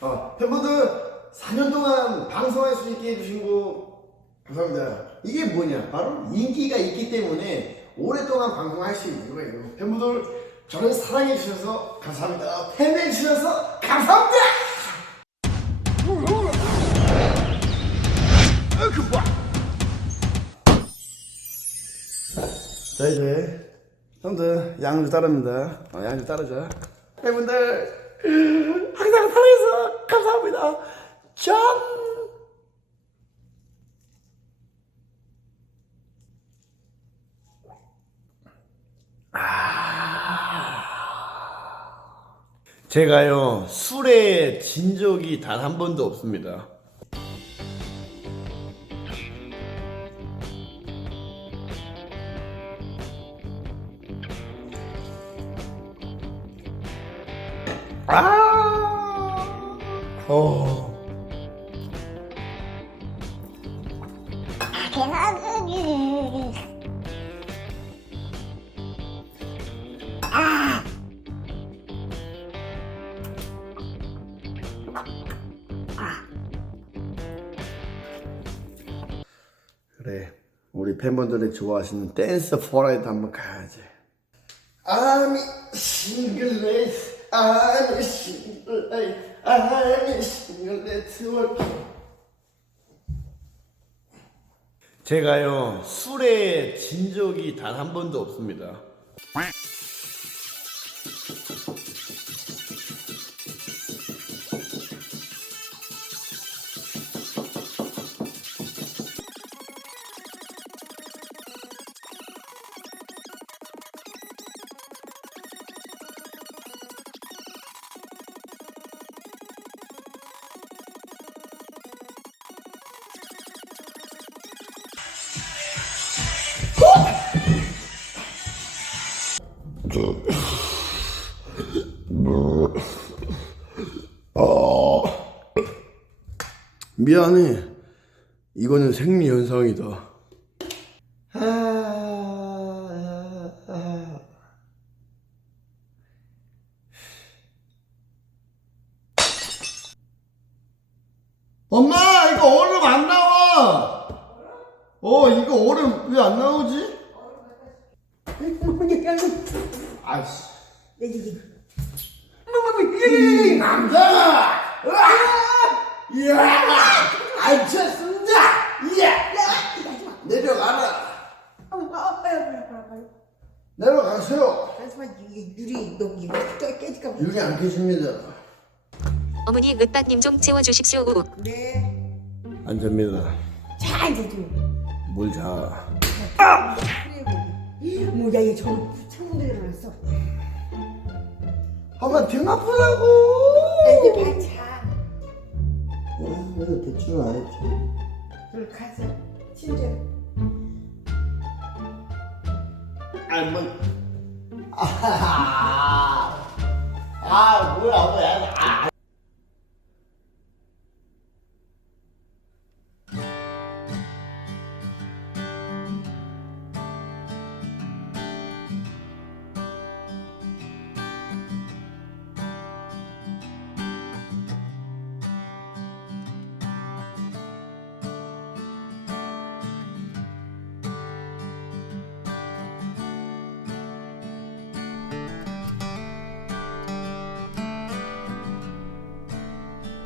어, 팬분들 4년 동안 방송할 수 있게 해주신 거 감사합니다. 이게 뭐냐? 바로 인기가 있기 때문에 오랫동안 방송할 수 있는 거예요. 팬분들 저를 사랑해 주셔서 감사합니다. 팬해 주셔서 감사합니다. 자 이제 형들 양주 따릅니다. 어, 양주 따르자. 팬분들 항상 짠. 제가요 술에 진 적이 단 한 번도 없습니다. 아, 어. 그래, 우리 팬분들이 좋아하시는 댄스 포라이드 한번 가야지. I'm single, I'm single, 제가요 술에 진 적이 단 한 번도 없습니다. 미안해. 이거는 생리 현상이다. 엄마 이거 얼음 안 나와. 어 이거 얼음 왜 안 나오지? 아이씨. 이 남자가 이야 앉혔습니다 이야 내려가라 내려가세요 유리 너 이거 깨질까 봐. 유리 안 계십니다 어머니 윽박님 좀 채워주십시오. 우우. 그래. 앉습니다 자 이제 좀. 뭘 자 그래 뭐야 얘저 창문들 일어났어. 엄마 등 아프다고 이제 반차. 어, 그래도 대충 알았지 그걸 가서 친절. 아뭐 아, 아 뭐야 뭐야 아.